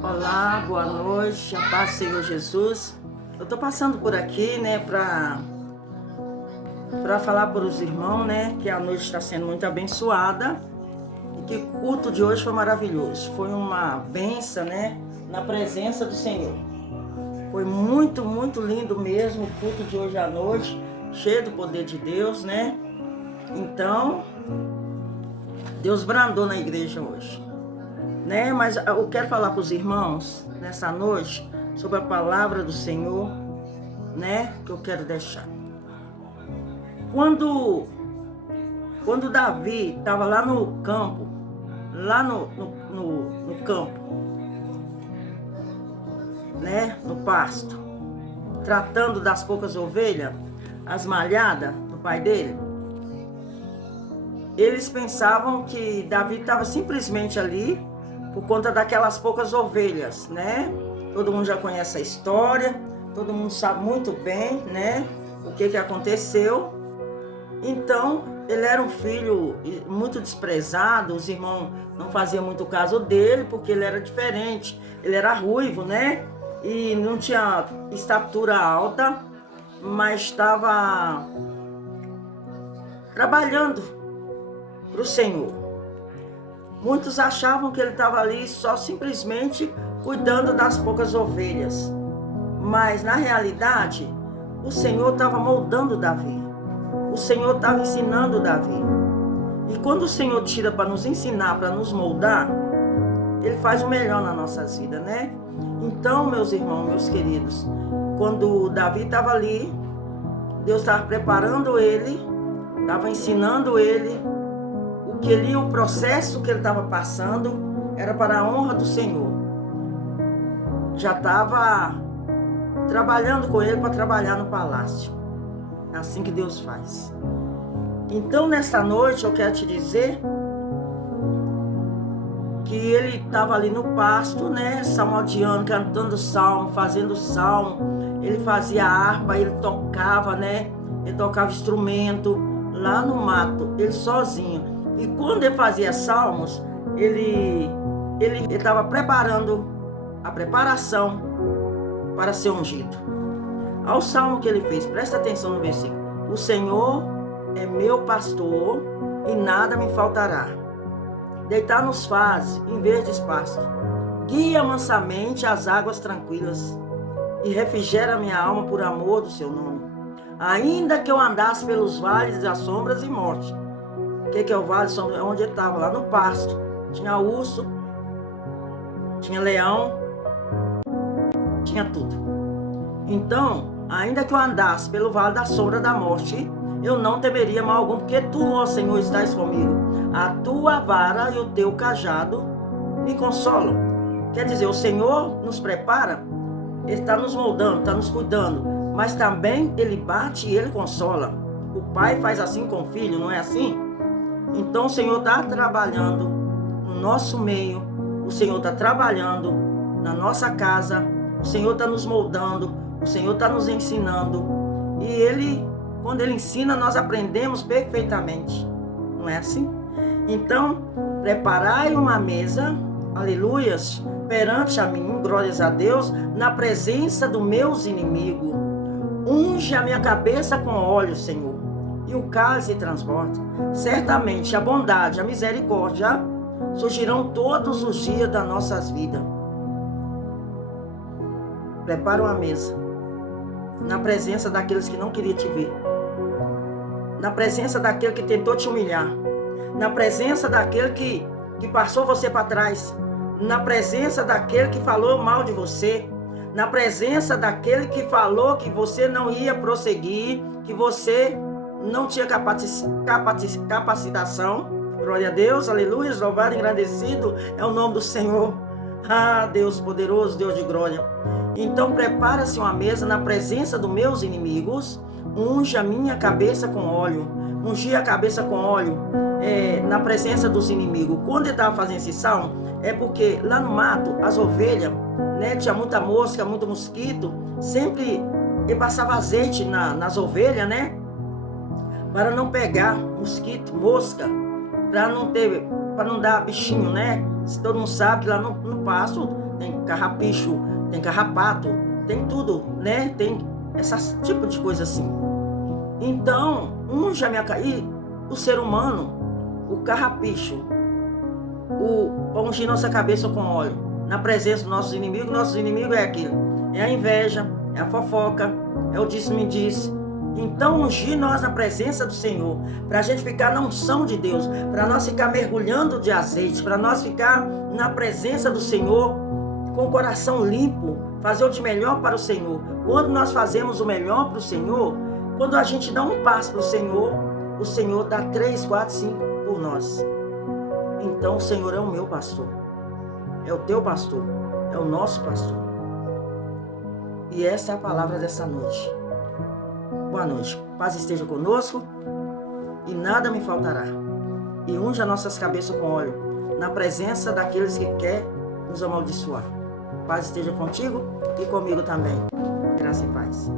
Olá, boa noite, a paz do Senhor Jesus. Eu tô passando por aqui, né, para falar para os irmãos, né, que a noite está sendo muito abençoada e que o culto de hoje foi maravilhoso. Foi uma bênção, né, na presença do Senhor. Foi muito, muito lindo mesmo o culto de hoje à noite, cheio do poder de Deus, né? Então, Deus brandou na igreja hoje, né? Mas eu quero falar para os irmãos nessa noite sobre a palavra do Senhor, né? Que eu quero deixar. Quando Davi estava lá no campo, lá no campo, né? No pasto, tratando das poucas ovelhas, as malhadas do pai dele, eles pensavam que Davi estava simplesmente ali por conta daquelas poucas ovelhas, né? Todo mundo já conhece a história, todo mundo sabe muito bem, né? O que aconteceu. Então, ele era um filho muito desprezado, os irmãos não faziam muito caso dele, porque ele era diferente. Ele era ruivo, né? E não tinha estatura alta, mas estava trabalhando para o Senhor. Muitos achavam que ele estava ali só simplesmente cuidando das poucas ovelhas. Mas, na realidade, o Senhor estava moldando Davi. O Senhor estava ensinando Davi. E quando o Senhor tira para nos ensinar, para nos moldar, Ele faz o melhor nas nossas vidas, né? Então, meus irmãos, meus queridos, quando Davi estava ali, Deus estava preparando ele, estava ensinando ele, o processo que ele estava passando era para a honra do Senhor. Já estava trabalhando com ele para trabalhar no palácio. É assim que Deus faz. Então, nesta noite, eu quero te dizer que ele estava ali no pasto, né, salmodiando, cantando salmo, fazendo salmo. Ele fazia harpa, ele tocava, né, ele tocava instrumento lá no mato, ele sozinho. E quando ele fazia salmos, ele estava preparando a preparação para ser ungido. Ao salmo que ele fez, presta atenção no versículo: o Senhor é meu pastor e nada me faltará. Deitar nos faz em verdes pastos, guia mansamente as águas tranquilas e refrigera minha alma por amor do seu nome. Ainda que eu andasse pelos vales das sombras e morte. O que é o vale? Onde ele estava, lá no pasto. Tinha urso, tinha leão, tinha tudo. Então, ainda que eu andasse pelo vale da sombra da morte, eu não temeria mal algum, porque tu, ó Senhor, estás comigo. A tua vara e o teu cajado me consolam. Quer dizer, o Senhor nos prepara, Ele está nos moldando, está nos cuidando, mas também Ele bate e Ele consola. O pai faz assim com o filho, não é assim? Então o Senhor está trabalhando no nosso meio, o Senhor está trabalhando na nossa casa, o Senhor está nos moldando, o Senhor está nos ensinando. E Ele, quando Ele ensina, nós aprendemos perfeitamente. Não é assim? Então, preparai uma mesa, aleluias, perante a mim, glórias a Deus, na presença dos meus inimigos. Unge a minha cabeça com óleo, Senhor, e o cálice transborda. Certamente a bondade, a misericórdia surgirão todos os dias das nossas vidas. Prepara uma mesa, na presença daqueles que não queriam te ver, na presença daquele que tentou te humilhar, na presença daquele que passou você para trás, na presença daquele que falou mal de você, na presença daquele que falou que você não ia prosseguir, que você não tinha capacitação. Glória a Deus, aleluia, louvado e engrandecido é o nome do Senhor. Ah, Deus poderoso, Deus de glória. Então prepara-se uma mesa na presença dos meus inimigos, unge a minha cabeça com óleo. Ungir a cabeça com óleo na presença dos inimigos. Quando ele estava fazendo esse salmo, é porque lá no mato, as ovelhas, né, tinha muita mosca, muito mosquito. Sempre ele passava azeite nas ovelhas, né, para não pegar mosquito, mosca, para não ter para não dar bichinho, né? Se todo mundo sabe que lá no pasto tem carrapicho, tem carrapato, tem tudo, né? Tem esse tipo de coisa assim. Então, unge a minha cabeça. O ser humano, o carrapicho, para ungir nossa cabeça com óleo, na presença dos nossos inimigos é aquilo. É a inveja, é a fofoca, é o disse-me-disse. Então, ungir nós na presença do Senhor, para a gente ficar na unção de Deus, para nós ficar mergulhando de azeite, para nós ficar na presença do Senhor, com o coração limpo, fazer o de melhor para o Senhor. Quando nós fazemos o melhor para o Senhor, quando a gente dá um passo para o Senhor dá 3, 4, 5 por nós. Então, o Senhor é o meu pastor, é o teu pastor, é o nosso pastor. E essa é a palavra dessa noite. Boa noite. Paz esteja conosco e nada me faltará. E unja nossas cabeças com óleo, na presença daqueles que querem nos amaldiçoar. Paz esteja contigo e comigo também. Graça e paz.